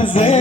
fazer.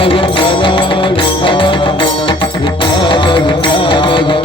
Thank you.